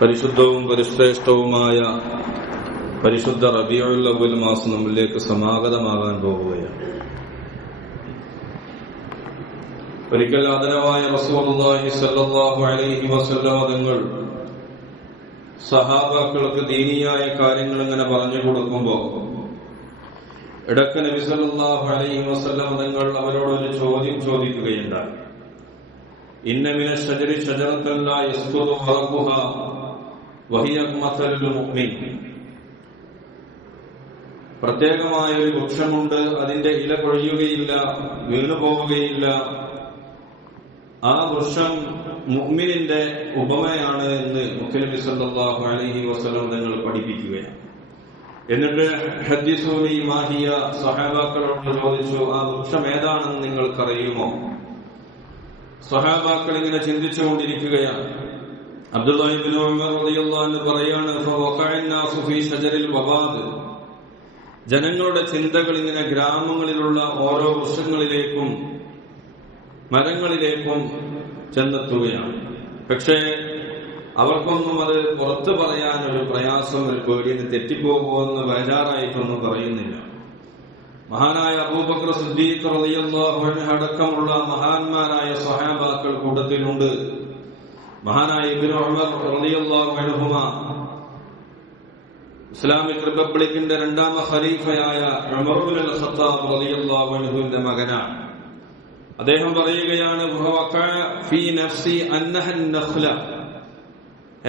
പരിശുദ്ധവും പരിശ്രേഷ്ഠവുമായ പരിശുദ്ധ റബീഉൽ അവ്വൽ മാസം നമ്മിലേക്ക് സമാഗതമാകാൻ പോവുകയാണ്. ഒരിക്കൽ ആദരവായ റസൂലുള്ളാഹി സ്വല്ലല്ലാഹു അലൈഹി വസല്ലം തങ്ങൾ സഹാബാക്കൾക്ക് ദീനിയായ കാര്യങ്ങൾ ഇങ്ങനെ പറഞ്ഞു കൊടുക്കുമ്പോൾ ഇടക്ക് നബി സല്ലല്ലാഹു അലൈഹി വസല്ലം തങ്ങൾ അവരോടൊരു ചോദ്യം ചോദിക്കുകയുണ്ടായി. ഇന്ന മിന ശജരി ശജറത്തൻ ലാ യസ്ഖുതു വറഖുഹാ വഹിയ മസലുൽ മുഅ്മിൻ. പ്രത്യേകമായ ഒരു വൃക്ഷമുണ്ട്, അതിന്റെ ഇല കൊഴിയുകയില്ല, വീണുപോവുകയില്ല. ആ വൃക്ഷം മുഅ്മിനിന്റെ ഉപമയാണ് എന്ന് മുത്തനബി സല്ലല്ലാഹു അലൈഹി വസല്ലം തങ്ങൾ പഠിപ്പിക്കുകയാണ്. എന്നിട്ട് ഹദ്ദിസൂനി മാഹിയ, സഹാബാക്കളോട് ചോദിച്ചു, ആ വൃക്ഷം ഏതാണെന്ന് നിങ്ങൾക്കറിയുമോ? സഹാബാക്കൾ ഇങ്ങനെ ചിന്തിച്ചുകൊണ്ടിരിക്കുകയാണ്. അബ്ദുല്ലാഹി ഇബ്നു ഉമർ റളിയല്ലാഹു അൻഹു പറയാണ്, ഫവഖഅൻ നാസു ഫീ ശജരിൽ വവാദ്. ജനങ്ങളുടെ ചിന്തകൾ ഇങ്ങനെ ഗ്രാമങ്ങളിലുള്ള ഓരോ വൃക്ഷങ്ങളിലേക്കും മരങ്ങളിലേക്കും ചെന്നെത്തുകയാണ്. പക്ഷേ അവർക്കൊന്നും അത് പുറത്തു പറയാൻ ഒരു പ്രയാസം, ഒരു പേടിയെന്ന് തെറ്റിപ്പോകുമെന്ന് ബേജാറായിട്ടൊന്നും പറയുന്നില്ല. മഹാനായ അബൂബക്കർ സിദ്ദീഖ് റളിയല്ലാഹു അൻഹു അടക്കമുള്ള മഹാന്മാരായ സ്വഹാബാക്കൾ കൂട്ടത്തിലുണ്ട്. മഹാനായ ഇബ്നു ഉമർ റളിയല്ലാഹു അൻഹുമ ഇസ്ലാമിക് റിപ്പബ്ലിക്കിന്റെ രണ്ടാമ ഖലീഫയായ ഉമർ ഇബ്നുൽ ഖത്താബ് റളിയല്ലാഹു അൻഹുവിന്റെ മകനാണ്. അദ്ദേഹം പറയുകയാണ്, ഫീ നഫ്സി അന്നഹൻ നഖ്ല.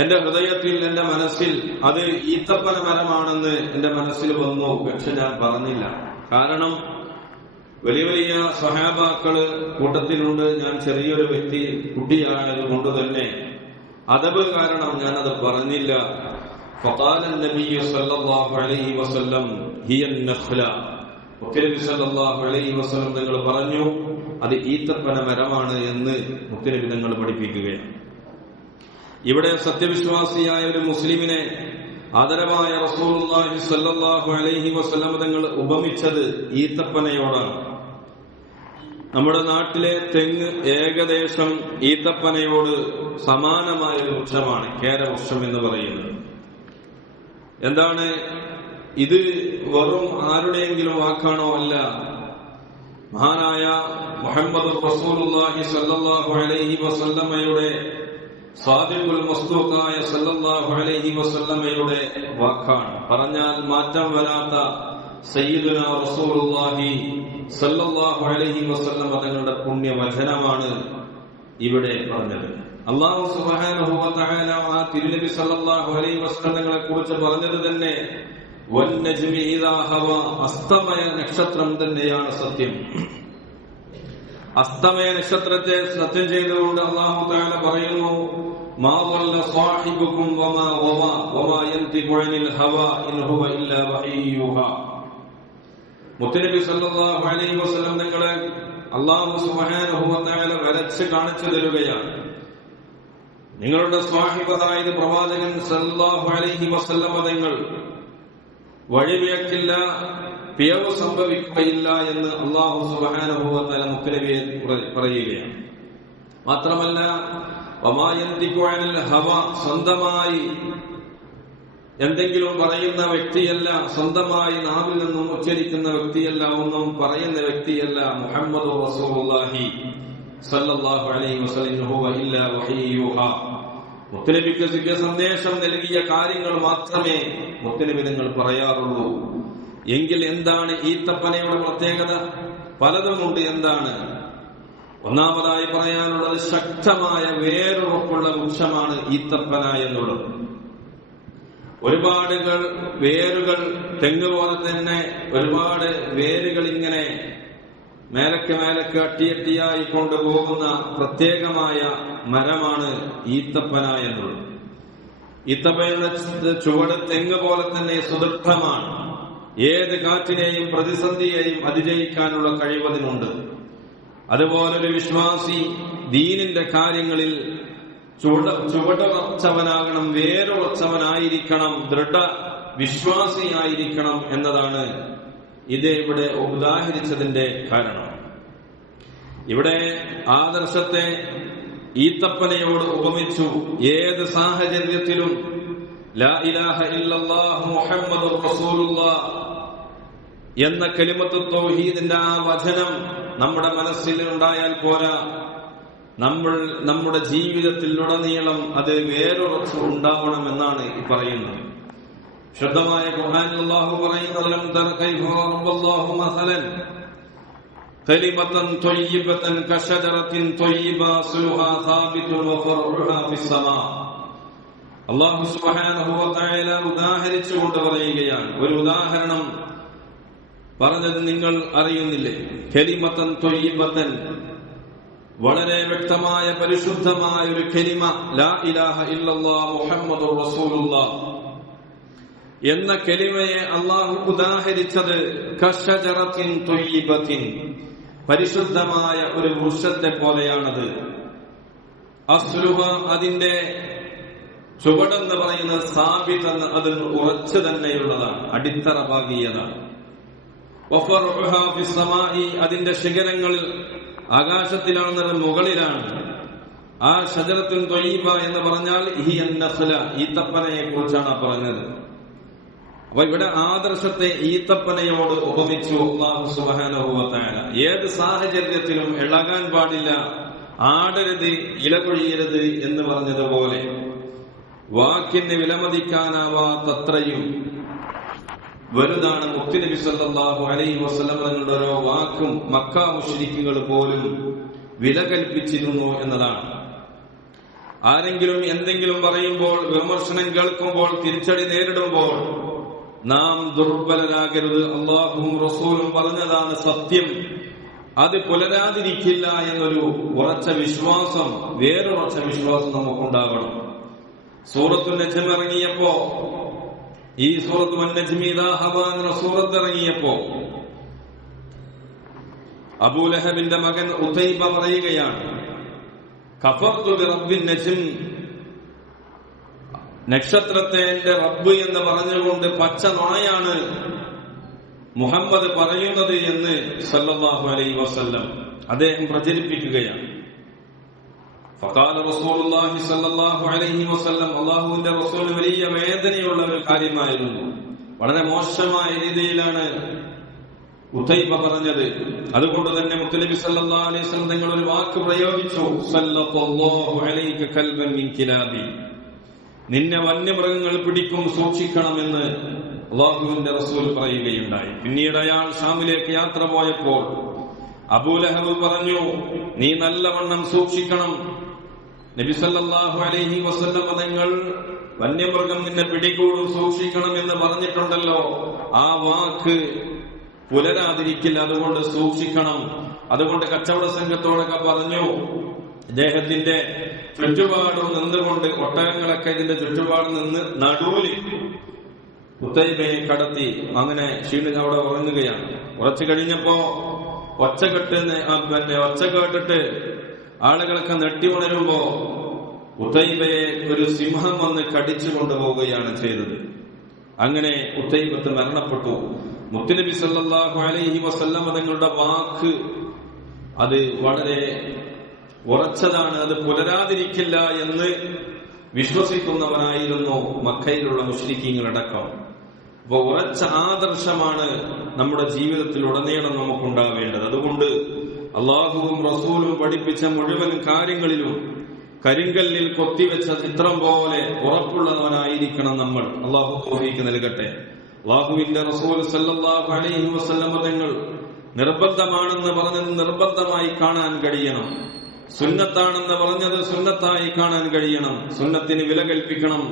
എന്റെ ഹൃദയത്തിൽ, എന്റെ മനസ്സിൽ അത് ഈത്തപ്പന മരമാണെന്ന് എന്റെ മനസ്സിൽ വന്നു. പക്ഷെ ഞാൻ പറഞ്ഞില്ല. കാരണം വലിയ വലിയ സ്വഹാബാക്കള് കൂട്ടത്തിലുണ്ട്. ഞാൻ ചെറിയൊരു വ്യക്തി, കുട്ടിയായത് കൊണ്ട് തന്നെ അദബ് കാരണം ഞാനത് പറഞ്ഞില്ല. ഫഖാല നബിയ്യ സല്ലല്ലാഹു അലൈഹി വസല്ലം ഹിയ നഖ്ല. മുത്തനബി സല്ലല്ലാഹു അലൈഹി വസല്ലം തങ്ങൾ പറഞ്ഞു, അത് ഈത്തപ്പന മരമാണ് എന്ന് മുത്തനബി തങ്ങൾ പഠിപ്പിക്കുകയാണ്. ഇവിടെ സത്യവിശ്വാസിയായ ഒരു മുസ്ലിമിനെ ആദരവായ റസൂലുള്ളാഹി സ്വല്ലല്ലാഹു അലൈഹി വസല്ലം തങ്ങൾ ഉപമിച്ചത് ഈത്തപ്പനയോടാണ്. നമ്മുടെ നാട്ടിലെ തെങ്ങ് ഏകദേശം ഈത്തപ്പനയോട് സമാനമായ ഒരു വൃക്ഷമാണ്, കേരവൃക്ഷം എന്ന് പറയുന്നത്. എന്താണ് ഇത്? വെറും ആരുടെയെങ്കിലും വാക്കാണോ? അല്ല. മഹാനായ മുഹമ്മദ് റസൂലുള്ളാഹി സ്വല്ലല്ലാഹു അലൈഹി വസല്ലമയുടെ സാദിഖുൽ മസ്ദൂഖായ സല്ലല്ലാഹു അലൈഹി വസല്ലമയുടെ വാക്കാണ്. പറഞ്ഞാൽ മാറ്റം വരാത്ത സയ്യിദുനാ റസൂലുള്ളാഹി സല്ലല്ലാഹു അലൈഹി വസല്ലമ തങ്ങളുടെ പുണ്യവചനമാണ് ഇവിടെ പറഞ്ഞത്. അല്ലാഹു സുബ്ഹാനഹു വ തആല ആ തിരുനബി സല്ലല്ലാഹു അലൈഹി വസല്ലം തങ്ങളെ കുറിച്ച് പറഞ്ഞത് തന്നെ വന്നജ്മി ഇദാ ഹവ, അസ്തമയ നക്ഷത്രം തന്നെയാണ് സത്യം. അസ്തമയ നക്ഷത്രത്തെ സത്യം ചെയ്തുകൊണ്ട് അല്ലാഹു തആല പറയുന്നു, മാ വല്ല സാഹിബുകും വമാ വമാ വമാ യൻതിഖു അനിൽ ഹവാ ഇൻ ഹുവ ഇല്ലാ വഹയ്യുഹാ. മുത്തനബി സല്ലല്ലാഹു അലൈഹി വസല്ലം തങ്ങളെ അല്ലാഹു സുബ്ഹാനഹു വ തആല വരച്ച് കാണിച്ചു തരുകയാണ്. നിങ്ങളുടെ സ്വാഹിബായത് പ്രവാചകൻ സല്ലല്ലാഹു അലൈഹി വസല്ലം തങ്ങൾ വഴിവിയക്കില്ല, പിഴവ് സംഭവിക്കുകയില്ല എന്ന് അല്ലാഹു സുബ്ഹാനഹു വ തആല മുത്തനബിയെ പറയുകയാണ്. മാത്രമല്ല വമാ യൻതിഖു അനിൽ ഹവാ, സ്വന്തമായി എന്തെങ്കിലും പറയുന്ന വ്യക്തിയല്ല, സ്വന്തമായി നാവിൽ നിന്നും ഉച്ചരിക്കുന്ന വ്യക്തിയല്ല, ഒന്നും പറയുന്ന വ്യക്തിയല്ല. മുഹമ്മദ് റസൂലുള്ളാഹി സല്ലല്ലാഹു അലൈഹി വസല്ലം ഹുവ ഇല്ലാ വഹയ്യുഹാ. മുത്തനബിക്ക് സന്ദേശം നൽകിയ കാര്യങ്ങൾ മാത്രമേ മുത്തനബി നിങ്ങൾ പറയാറുള്ളൂ. എങ്കിൽ എന്താണ് ഈത്തപ്പനയുടെ പ്രത്യേകത? പലതുമുണ്ട്. എന്താണ്? ഒന്നാമതായി പറയാനുള്ളത്, ശക്തമായ വേരുറപ്പുള്ള വൃക്ഷമാണ് ഈത്തപ്പന എന്നുള്ളത്. ഒരുപാട് വേരുകൾ, തെങ്ങ് പോലെ തന്നെ ഒരുപാട് വേരുകൾ ഇങ്ങനെ മേലക്ക് മേലക്ക് അട്ടിയട്ടിയായി കൊണ്ടുപോകുന്ന പ്രത്യേകമായ മരമാണ് ഈത്തപ്പന എന്നുള്ളത്. ഈത്തപ്പനയുടെ ചുവട് തെങ്ങ് പോലെ തന്നെ സുദൃഢമാണ്. ഏത് കാറ്റിനെയും പ്രതിസന്ധിയെയും അതിജയിക്കാനുള്ള കഴിവതിനുണ്ട്. അതുപോലൊരു വിശ്വാസി ദീനിന്റെ കാര്യങ്ങളിൽ ചുവടുറച്ചവനാകണം, വേരുറച്ചവനായിരിക്കണം, ദൃഢ വിശ്വാസിയായിരിക്കണം എന്നതാണ് ഇത് ഇവിടെ ഉദാഹരിച്ചതിന്റെ കാരണം. ഇവിടെ ആദർശത്തെ ഈത്തപ്പനയോട് ഉപമിച്ചു. ഏത് സാഹചര്യത്തിലും ലാ ഇലാഹ ഇല്ലല്ലാഹ് മുഹമ്മദുർ റസൂലുള്ളാഹ് എന്ന കലിമത്തു തൗഹീദിന്റെ ആ വചനം നമ്മുടെ മനസ്സിൽ ഉണ്ടായാൽ പോരാ, നമ്മുടെ ജീവിതത്തിലുടനീളം അത് വേറൊറച്ചു ഉണ്ടാവണമെന്നാണ് ഈ പറയുന്നത്. ശുദ്ധമായ ഖുർആനിൽ അല്ലാഹു പറയുന്നത്, ലം തറ കൈഫ റബ്ബല്ലാഹു മസലൻ കലിമതൻ ത്വയ്യിബതൻ കശജറത്തിൻ ത്വയ്യിബ അസ്ലുഹാ സാബിതുൻ വഫർഉഹാ ഫിസ്സമാ. അല്ലാഹു സുബ്ഹാനഹു വ തആല ഉദാഹരിച്ചുകൊണ്ട് പറയുകയാണ്. ഒരു ഉദാഹരണം പറഞ്ഞത് നിങ്ങൾ അറിയുന്നില്ലേ? കലിമതൻ ത്വയ്യിബതൻ, വളരെ വ്യക്തമായ പരിശുദ്ധമായ ഒരു കലിമ, ലാ ഇലാഹ ഇല്ലല്ലാഹ് മുഹമ്മദുർ റസൂലുള്ളാഹ് എന്ന കലിമയെ അല്ലാഹു ഉദാഹരിച്ചത് കശജറത്തിൻ ത്വയ്യിബത്തിൻ, പരിശുദ്ധമായ ഒരു വൃക്ഷത്തെ പോലെയാണത്. അസ്ലുഹ, അതിന്റെ ചുവടെന്ന് പറയുന്നത്, സാബിതെന്ന്, അതിന് ഉറച്ചു തന്നെയുള്ളതാണ്, അടിത്തറ പാകിയതാണ്. വഫർഉഹാ ഫിസ്സമാഇ, അതിന്റെ ശിഖരങ്ങൾ ആകാശത്തിലാണ്, മുകളിലാണ്. ആ ഷജറത്തുൻ ത്വയ്യിബ എന്ന് പറഞ്ഞാൽ ഹിയൻ നഖ്ല, ഈത്തപ്പനയെ കുറിച്ചാണ് പറഞ്ഞത്. അപ്പൊ ഇവിടെ ആദർശത്തെ ഈത്തപ്പനയോട് ഉപമിച്ചു അല്ലാഹു സുബ്ഹാനഹു വ തആല. ഏത് സാഹചര്യത്തിലും ഇളകാൻ പാടില്ല, ആടരുത്, ഇലകൊഴിയരുത് എന്ന് പറഞ്ഞതുപോലെ വാക്കിന് വിലമതിക്കാനാവാത്തത്രയും വലുതാണ് മുത്തുനബി സല്ലല്ലാഹു അലൈഹി വസല്ലം തങ്ങളുടെ ഓരോ വാക്കും മക്ക മുശ്രിക്കുകൾ പോലും വില കൽപ്പിച്ചിരുന്നു എന്നതാണ്. ആരെങ്കിലും എന്തെങ്കിലും പറയുമ്പോൾ, വിമർശനം കേൾക്കുമ്പോൾ, തിരിച്ചടി നേരിടുമ്പോൾ നാം ദുർബലരാകരുത്. അല്ലാഹുവും റസൂലും പറഞ്ഞതാണ് സത്യം, അത് പുലരാതിരിക്കില്ല എന്നൊരു ഉറച്ച വിശ്വാസം, വേറൊറച്ച വിശ്വാസം നമുക്കുണ്ടാകണം. സൂറത്തുൻ നജ്ം ഇറങ്ങിയപ്പോ, ഈ സൂറത്ത് വൻ-നജ്മി ഇദാ ഹവാ എന്ന സൂറത്ത് ഇറങ്ങിയപ്പോ അബൂലഹബിന്റെ മകൻ ഉതൈബ പറയുകയാണ്, കഫർതു ബിറബ്ബിൻ നജ്ം, നക്ഷത്രത്തെ എന്റെ റബ്ബ് എന്ന് പറഞ്ഞുകൊണ്ട് പച്ച നുണയാണ് മുഹമ്മദ് പറയുന്നത് എന്ന് സല്ലല്ലാഹു അലൈഹി വസല്ലം അദ്ദേഹം പ്രചരിപ്പിക്കുകയാണ്. ഫഖാല റസൂലുള്ളാഹി സ്വല്ലല്ലാഹു അലൈഹി വസല്ലം, അല്ലാഹുവിന്റെ റസൂൽ വലിയ വേദനയുള്ള ഒരു കാര്യമായിരുന്നു. വളരെ മോശമായ രീതിയിലാണ് ഉതൈബ പറഞ്ഞത്. അതുകൊണ്ട് തന്നെ മുത്തനബി സല്ലല്ലാഹു അലൈഹി വസല്ലം നിങ്ങൾ ഒരു വാക്ക് പ്രയോഗിച്ചു, സല്ലല്ലാഹു അലൈക കൽബൻ മിൻ കിലാബി, നിന്നെ വന്യമൃഗങ്ങൾ പിടിക്കും, സൂക്ഷിക്കണമെന്ന് അല്ലാഹുവിന്റെ റസൂൽ പറയുകയുണ്ടായി. പിന്നീട് അയാൾ ഷാമിലേക്ക് യാത്ര പോയപ്പോൾ അബൂലഹബ് പറഞ്ഞു, നീ നല്ലവണ്ണം സൂക്ഷിക്കണം, നബി സല്ലല്ലാഹു അലൈഹി വസല്ലം തങ്ങൾ വന്യമൃഗം നിന്നെ പിടികൂടും, സൂക്ഷിക്കണം എന്ന് പറഞ്ഞിട്ടുണ്ടല്ലോ, ആ വാക്ക് പുലരാതിരിക്കില്ല, അതുകൊണ്ട് സൂക്ഷിക്കണം. അതുകൊണ്ട് കച്ചവട സംഘത്തോടൊക്കെ പറഞ്ഞു, ഇദ്ദേഹത്തിന്റെ ചുറ്റുപാടും നിന്നുകൊണ്ട്, ഒട്ടകങ്ങളൊക്കെ ഇതിന്റെ ചുറ്റുപാട് നിന്ന് നടുവിൽ ഉതൈബയെ കടത്തി. അങ്ങനെ ക്ഷീണിച്ച് അവിടെ ഉറങ്ങുകയാണ്. ഉറച്ചു കഴിഞ്ഞപ്പോ ഒച്ച കേട്ടിട്ട് ആളുകളൊക്കെ നെട്ടി ഉണരുമ്പോ ഉതൈബയെ ഒരു സിംഹം വന്ന് കടിച്ചു കൊണ്ടുപോവുകയാണ് ചെയ്തത്. അങ്ങനെ ഉതൈബത്ത് മരണപ്പെട്ടു. മുത്തുനബി സല്ലല്ലാഹു അലൈഹി വസല്ലം തങ്ങളുടെ വാക്ക് അത് വളരെ ഉറച്ചതാണ്, അത് പുലരാതിരിക്കില്ല എന്ന് വിശ്വസിക്കുന്നവനായിരുന്നു മക്കയിലുള്ള മുശ്രിക്കീങ്ങളടക്കം. അപ്പൊ ഉറച്ച ആദർശമാണ് നമ്മുടെ ജീവിതത്തിൽ ഉടനീളം നമുക്കുണ്ടാവേണ്ടത്. അതുകൊണ്ട് അള്ളാഹുവും റസൂലും പഠിപ്പിച്ച മുഴുവൻ കാര്യങ്ങളിലും കരിങ്കല്ലിൽ കൊത്തിവെച്ച ചിത്രം പോലെ ഉറപ്പുള്ളവനായിരിക്കണം നമ്മൾ. അള്ളാഹു തൗഫീഖ് നൽകട്ടെ. അള്ളാഹുവിന്റെ റസൂൽ സല്ലല്ലാഹു അലൈഹി വസല്ലം തങ്ങൾ നിർബന്ധമാണെന്ന് പറഞ്ഞത് നിർബന്ധമായി കാണാൻ കഴിയണം, സുന്നത്താണെന്ന് പറഞ്ഞത് സുന്നത്തായി കാണാൻ കഴിയണം, സുന്നത്തിന് വില കൽപ്പിക്കണം.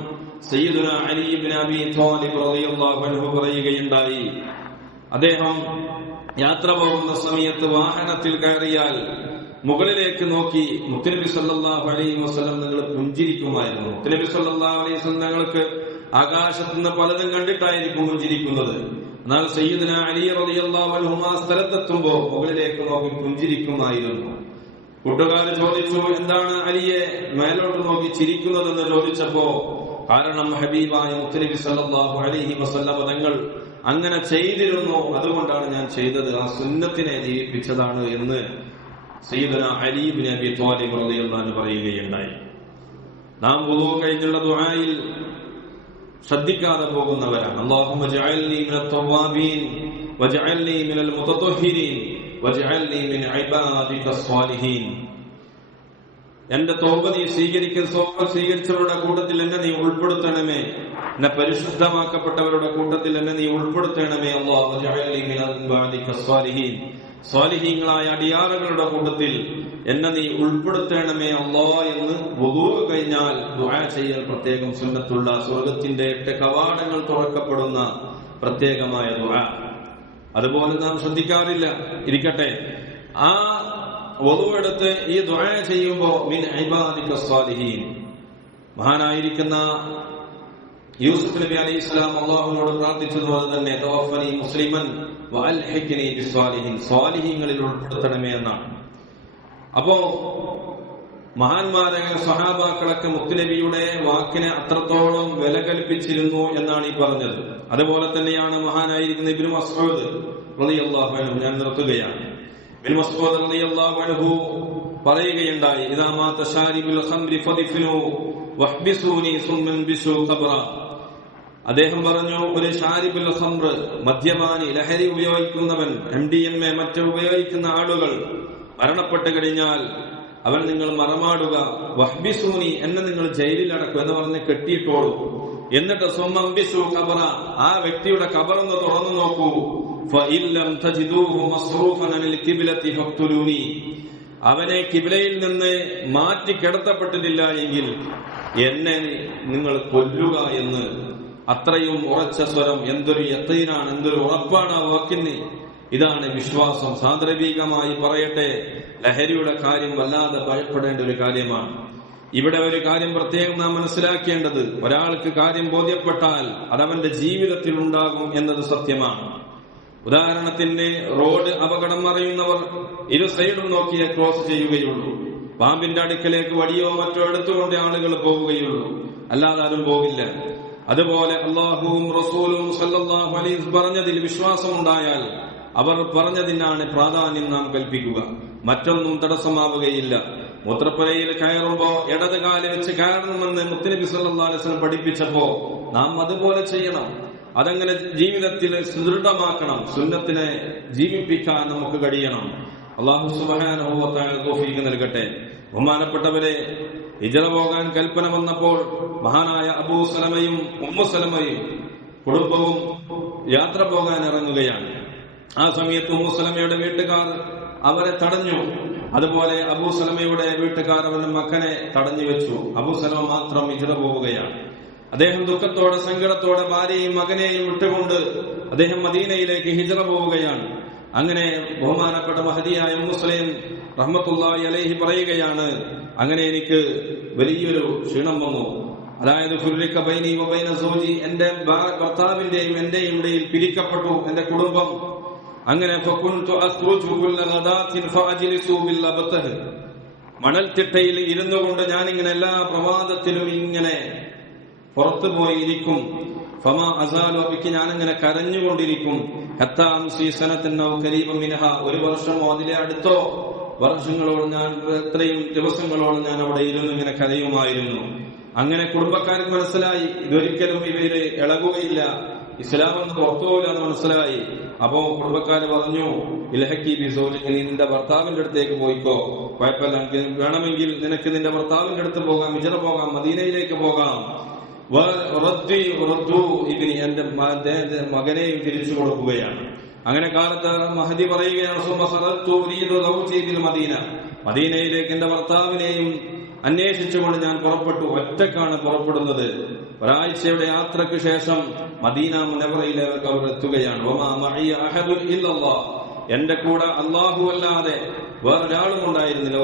സയ്യിദുനാ അലി ഇബ്നു അബീ ത്വാലിബ് റളിയല്ലാഹു അൻഹു പറയുകയുണ്ടായി, അദ്ദേഹം യാത്ര പോകുന്ന സമയത്ത് വാഹനത്തിൽ കയറിയാൽ മുകളിലേക്ക് നോക്കി മുത്തുനബി സല്ലല്ലാഹു അലൈഹി വസല്ലം തങ്ങൾ പുഞ്ചിരിക്കുമായിരുന്നു. മുത്തുനബി സല്ലല്ലാഹു അലൈഹി വസല്ലം തങ്ങൾക്ക് ആകാശത്ത് നിന്ന് പലതും കണ്ടിട്ടായിരിക്കും പുഞ്ചിരിക്കുന്നത്. എന്നാൽ സയ്യിദുനാ അലി റളിയല്ലാഹു അൻഹു ആ സ്ഥലത്തെത്തുമ്പോ മുകളിലേക്ക് നോക്കി പുഞ്ചിരിക്കുമായിരുന്നു. കൂട്ടുകാർ ചോദിച്ചു, എന്താണ് അലിയെ മേലോട്ട് നോക്കി ചിരിക്കുന്നതെന്ന് ചോദിച്ചപ്പോ, കാരണം ഹബീബായ മുത്തുനബി സല്ലല്ലാഹു അലൈഹി വസല്ലം തങ്ങൾ അങ്ങനെ ചെയ്തിരുന്നു, അതുകൊണ്ടാണ് ഞാൻ ചെയ്തത്, ആ സുന്നത്തിനെ ജീവിപ്പിച്ചതാണ് എന്ന് സയ്യിദുന അലി ഇബ്നു അബി ത്വാലിബ് റളിയല്ലാഹു അൻഹു പറയുകയുണ്ടായി, നാം വുളൂ കഴിഞ്ഞുള്ള ദുആയിൽ ശ്രദ്ധിക്കാതെ പോകുന്നവരാണ്. അല്ലാഹുമ്മ ജഅൽനി മിനത് തവ്വാബീൻ വജഅൽനി മിനൽ മുതത്വഹിരീൻ വജഅൽനി മിൻ ഇബാദികസ് സ്വാലിഹീൻ. എന്റെ തൗബ നീ സ്വീകരിച്ചവരുടെ കൂട്ടത്തിൽ എന്നെ നീ ഉൾപ്പെടുത്തണമേ, എന്നെ പരിശുദ്ധമാക്കപ്പെട്ടവരുടെ കൂട്ടത്തിൽ എന്നെ നീ ഉൾപ്പെടുത്തണമേ. അല്ലാഹു വജഅൽനി മിനൽ ഇബാദികസ് സ്വാലിഹീൻ, സ്വാലിഹീങ്ങളായ അടിയാറുകളുടെ കൂട്ടത്തിൽ എന്നെ നീ ഉൾപ്പെടുത്തണമേ അല്ലാഹ് എന്ന് വുദൂ കഴിഞ്ഞാൽ ദുആ ചെയ്യൽ പ്രത്യേകം സുന്നത്തുള്ള, സ്വർഗത്തിന്റെ 8 കവാടങ്ങൾ തുറക്കപ്പെടുന്ന പ്രത്യേകമായ ദുആ. അതുപോലെ നാം ശ്രദ്ധിക്കാറില്ല. ഇരിക്കട്ടെ, ആ വുദൂ എടുത്ത് ഈ ദുആ ചെയ്യുമ്പോൾ മിൻ ഇബാദികസ് സ്വാലിഹീൻ, മഹാനായിരിക്കുന്ന യൂസുഫ് നബി അലൈഹിസ്സലാം അല്ലാഹുവിനോട് പ്രാർത്ഥിച്ചതുപോലെ തന്നെ തവഫനി മുസ്ലിമൻ വഅൽഹിഖ്നി ബിസ്വാലിഹീൻ, സ്വാലിഹീങ്ങളിൽ ഉൾപ്പെടുത്തണമേ എന്നാണ്. അപ്പോ മഹാന്മാരായ സ്വഹാബാക്കളൊക്കെ മുത്തുനബിയുടെ വാക്കിനെ അത്രത്തോളം വില കൽപ്പിച്ചിരുന്നു എന്നാണ് ഈ പറഞ്ഞത്. അതുപോലെ തന്നെയാണ് മഹാനായിരിക്കുന്ന ഇബ്നു മസ്ഊദ് റളിയല്ലാഹു അൻഹു. ഞാൻ നിർത്തുകയാണ്. ഇബ്നു മസ്ഊദ് റളിയല്ലാഹു അൻഹു പറയുകയുണ്ടായി, ഇദാ മാത ശാരിബുൽ ഖംരി ഫദിഫ്നു വഹ്ബിസൂനി സുമ്മൻ ബിസു ഖബ്റ. അദ്ദേഹം പറഞ്ഞു, ഒരു ഷാരിബുൽ ഖംർ, മദ്യപാനി, ലഹരി ഉപയോഗിക്കുന്നവൻ, MDMA മറ്റും ഉപയോഗിക്കുന്ന ആളുകൾ മരണപ്പെട്ടു കഴിഞ്ഞാൽ അവൻ നിങ്ങൾ മറമാടുക, വഹ്ബിസൂനി, എന്നെ നിങ്ങൾ ജയിലിൽ അടക്കും എന്ന് പറഞ്ഞ് കെട്ടിയിട്ടോളൂ. എന്നിട്ട് സുമ്മംബിസു ഖബറ, ആ വ്യക്തിയുടെ ഖബറൊന്ന് തുറന്നു നോക്കൂ. ഫഇല്ലം തജിദൂഹു മസ്റൂഫൻ അനിൽ ഖിബ്ലതി ഫഖ്തുലൂനി, അവനെ കിബ്ലയിൽ നിന്ന് മാറ്റി കിടത്തപ്പെട്ടിട്ടില്ല എങ്കിൽ എന്നെ നിങ്ങൾ കൊല്ലുക എന്ന്. അത്രയും ഉറച്ച സ്വരം. എന്തൊരു യഖീനാണ്, എന്തൊരു ഉറപ്പാണ് ആ വാക്കിന്. ഇതാണ് വിശ്വാസം. സാന്ദർഭികമായി പറയട്ടെ, ലഹരിയുടെ കാര്യം വല്ലാതെ ഭയപ്പെടേണ്ട ഒരു കാര്യമാണ്. ഇവിടെ ഒരു കാര്യം പ്രത്യേകം നാം മനസ്സിലാക്കേണ്ടത്, ഒരാൾക്ക് കാര്യം ബോധ്യപ്പെട്ടാൽ അതവന്റെ ജീവിതത്തിൽ ഉണ്ടാകും എന്നത് സത്യമാണ്. ഉദാഹരണത്തിന്, റോഡ് അപകടം അറിയുന്നവർ ഇരു സൈഡും നോക്കിയേ ക്രോസ് ചെയ്യുകയുള്ളൂ. പാമ്പിന്റെ അടുക്കലേക്ക് വടിയോ മറ്റോ എടുത്തുകൊണ്ട് ആളുകൾ പോവുകയുള്ളൂ, അല്ലാതെ ആരും പോകില്ല. അതുപോലെ അല്ലാഹുവും റസൂലും സല്ലല്ലാഹു അലൈഹി വസല്ലം പറഞ്ഞതിൽ വിശ്വാസമുണ്ടായാൽ അവർ പറഞ്ഞതിനാണ് പ്രാധാന്യം നാം കൽപ്പിക്കുക. മറ്റൊന്നും തടസ്സമാവുകയില്ല. മൂത്രപ്പുരയിൽ കയറുമ്പോ ഇടത് കാല് വെച്ച് കയറണമെന്ന് മുത്തുനബി സല്ലല്ലാഹു അലൈഹി വസല്ലം പഠിപ്പിച്ചപ്പോ നാം അതുപോലെ ചെയ്യണം. അതങ്ങനെ ജീവിതത്തിൽ സുദൃഢമാക്കണം. സുന്നത്തിനെ ജീവിപ്പിക്കാൻ നമുക്ക് കഴിയണം. അല്ലാഹു സുബ്ഹാനഹു വ തആല തൗഫീഖ് നൽകട്ടെ. ബഹുമാനപ്പെട്ടവരെ, ഹിജ്റ പോകാൻ കൽപ്പന വന്നപ്പോൾ മഹാനായ അബൂ സലമയും ഉമ്മു സലമയും കുടുംബവും യാത്ര പോകാൻ ഇറങ്ങുകയാണ്. ആ സമയത്ത് ഉമ്മു സലമയുടെ വീട്ടുകാർ അവരെ തടഞ്ഞു. അതുപോലെ അബൂ സലമയുടെ വീട്ടുകാർ അവരുടെ മകനെ തടഞ്ഞു വെച്ചു. അബൂ സലമ മാത്രം ഹിജ്റ പോവുകയാണ്. അദ്ദേഹം ദുഃഖത്തോടെ സങ്കടത്തോടെ ഭാര്യയും മകനെയും വിട്ടുകൊണ്ട് അദ്ദേഹം മദീനയിലേക്ക് ഹിജ്റ പോവുകയാണ്. അങ്ങനെ ബഹുമാനപ്പെട്ട മഹദിയായ ഉമ്മു സലൈം റഹ്മത്തുള്ളാഹി അലൈഹി പറയുകയാണ്, അങ്ങനെ എനിക്ക് വലിയൊരു ക്ഷീണം വന്നു. അതായത് ഫുർരിക ബൈനി വ ബൈന സൗജി, എന്റെ ഭർത്താവിന്റെയും എന്റെയും ഇടയിൽ പിരിക്കപ്പെട്ടു എന്റെ കുടുംബം. അങ്ങനെ ഫകുൻതു അസ്റുജു കുല്ല ഗദാത്തിൻ ഫഅജ്ലിസു ബിൽ അബ്തഹ്, മണൽത്തിട്ടയിൽ ഇരുന്നു കൊണ്ട് ഞാനിങ്ങനെ എല്ലാ പ്രഭാതത്തിലും ഇങ്ങനെ പുറത്തു പോയിരിക്കും. ഫമാ അസാലു ബിക്കി, ഞാനിങ്ങനെ കരഞ്ഞുകൊണ്ടിരിക്കും. ഹത്താ അംസി സനതൻ ഔ ഖരീബ മിൻഹ, ഒരു വർഷമോ അതിലെ അടുത്തോ വർഷങ്ങളോളം ഞാൻ, എത്രയും ദിവസങ്ങളോളം ഞാൻ അവിടെ ഇരുന്ന് ഇങ്ങനെ കരയുമായിരുന്നു. അങ്ങനെ കുടുംബക്കാർക്ക് മനസ്സിലായി ഇതൊരിക്കലും ഇവര് ഇളകുകയില്ല, ഇസ്ലാം എന്ന് പുറത്തുപോകില്ല എന്ന് മനസ്സിലായി. അപ്പോ കുടുംബക്കാര് പറഞ്ഞു, ഇൽഹക്കി ബി സൗജിക, നീ നിന്റെ ഭർത്താവിന്റെ അടുത്തേക്ക് പോയിക്കോ, കുഴപ്പമില്ല, വേണമെങ്കിൽ നിനക്ക് നിന്റെ ഭർത്താവിന്റെ അടുത്ത് പോകാം, ഹിജ്റ പോകാം, മദീനയിലേക്ക് പോകാം. എന്റെ മകനെയും തിരിച്ചു കൊടുക്കുകയാണ്. അങ്ങനെ കാലത്ത് മഹദി പറയുകയാണ്, മദീന, മദീനയിലേക്ക് എന്റെ ഭർത്താവിനെയും അന്വേഷിച്ചുകൊണ്ട് ഞാൻ പുറപ്പെട്ടു. ഒറ്റക്കാണ് പുറപ്പെടുന്നത്. ഒരാഴ്ചയുടെ യാത്രയ്ക്ക് ശേഷം മദീന മുനവറയിലേക്ക് അവർ എത്തുകയാണ്. എന്റെ കൂടെ അല്ലാഹു അല്ലാതെ വേറൊരാളും ഉണ്ടായിരുന്നില്ല.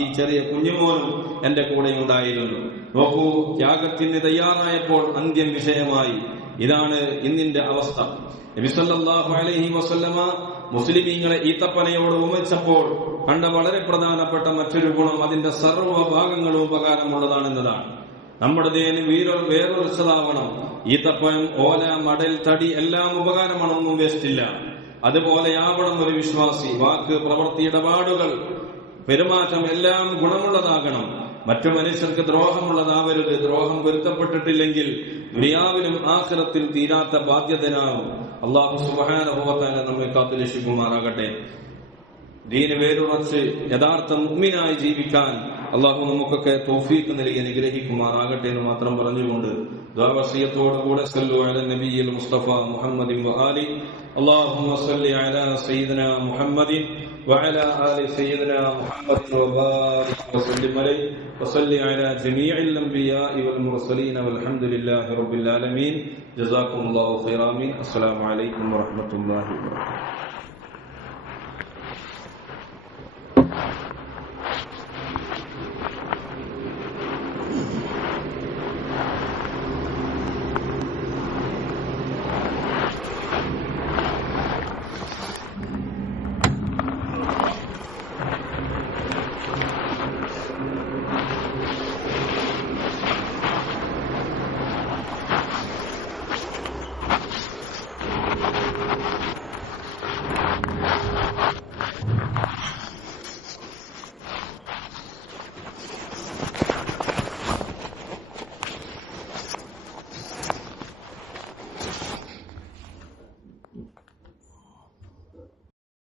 ഈ ചെറിയ കുഞ്ഞുമോനും എന്റെ കൂടെ ഉണ്ടായിരുന്നു. നോക്കൂ, ത്യാഗത്തിന് തയ്യാറായപ്പോൾ അന്ത്യം വിഷയമായി. ഇതാണ് ഇന്നിന്റെ അവസ്ഥ. നബി സല്ലല്ലാഹു അലൈഹി വസല്ലമ മുസ്ലിമീങ്ങളെ ഈത്തപ്പനയോട് ഉപമിച്ചപ്പോൾ കണ്ട വളരെ പ്രധാനപ്പെട്ട മറ്റൊരു ഗുണം അതിന്റെ സർവ്വഭാഗങ്ങളും ഉപകാരമുള്ളതാണെന്നതാണ്. നമ്മുടെ ദേഹന് വേറൊരുച്ചതാവണം. ഈത്തപ്പഴം, ഓല, മടൽ, തടി എല്ലാം ഉപകാരമാണ്, ഒന്നും വേസ്റ്റില്ല. അതുപോലെയാവണം ഒരു വിശ്വാസി. വാക്ക്, പ്രവൃത്തി, ഇടപാടുകൾ, പെരുമാറ്റം എല്ലാം ഗുണമുള്ളതാകണം. മറ്റു മനുഷ്യർക്ക് ദ്രോഹമുള്ളതാവരുത്. ദ്രോഹം വരുത്തപ്പെട്ടിട്ടില്ലെങ്കിൽ ദുനിയാവിലും ആഖിറത്തിൽ തീരാത്ത ബാധ്യതനാകും. അല്ലാഹു സുബ്ഹാനഹു വ തആല നമ്മെ കാത്തുരക്ഷിക്കുമാറാകട്ടെ. ദീന് വേരുറച്ച് യഥാർത്ഥ മുഅ്മിനായി ജീവിക്കാൻ അല്ലാഹു നമുക്കൊക്കെ തൗഫീഖ് നൽകി അനുഗ്രഹിക്കുമാറാകട്ടെ എന്ന് മാത്രം പറഞ്ഞുകൊണ്ട് ദുആവസിയത്തോടുകൂടെ സല്ലു അലാ നബിയിൽ മുസ്തഫ മുഹമ്മദിൻ വ ആലി. അല്ലാഹുമ്മ സല്ലി അലാ സയ്യിദിനാ മുഹമ്മദിൻ وعلى آل سيدنا محمد وبارك وسلم عليه وصلي على جميع الأنبياء والمرسلين والحمد لله رب العالمين. جزاكم الله خيرا. السلام عليكم ورحمة الله وبركاته.